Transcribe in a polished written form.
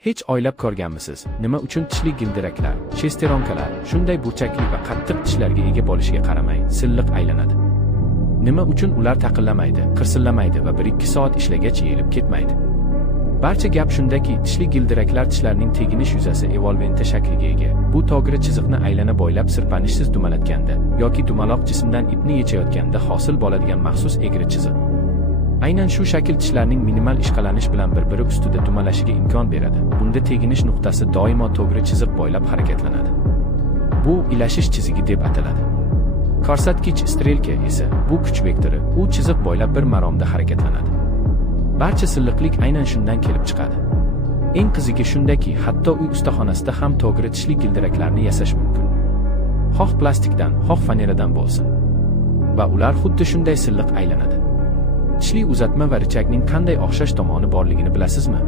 Hech oylab ko'rganmisiz, nima uchun tishli gildiraklar, shesteronkalar shunday burchakli va qattiq tishlarga ega bo'lishiga qaramay, silliq aylanadi? Nima uchun ular taqillamaydi, qirsillamaydi va 1-2 soat ishlagach yeyilib ketmaydi? Barcha gap shundaki, tishli gildiraklar tishlarning teginish yuzasi evolventi shakliga ega. Bu to'g'ri chiziqni aylana bo'ylab sirpanishsiz dumalatganda yoki dumaloq jismdan ipni yechayotganda hosil bo'ladigan maxsus egri chiziq. Aynan shu shakl tishlarning minimal ishqalanish bilan bir-biri ustida dumalashiga imkon beradi. Bunda teginish nuqtasi doimo to'g'ri chiziq bo'ylab harakatlanadi. Bu ilashish chizigi deb ataladi. Ko'rsatkich strelka esa bu kuch vektori, u chiziq bo'ylab bir maromda harakatlanadi. Barcha silliqlik aynan shundan kelib chiqadi. Eng qizigi shundaki, hatto uy ustaxonasida ham to'g'ri tishli gildiraklarni yasash mumkin. Xoh plastikdan, xoh faneradan bo'lsin. Va ular xuddi shunday silliq aylanadi. Tishli uzatma va richakning qanday o'xshash tomoni borligini bilasizmi?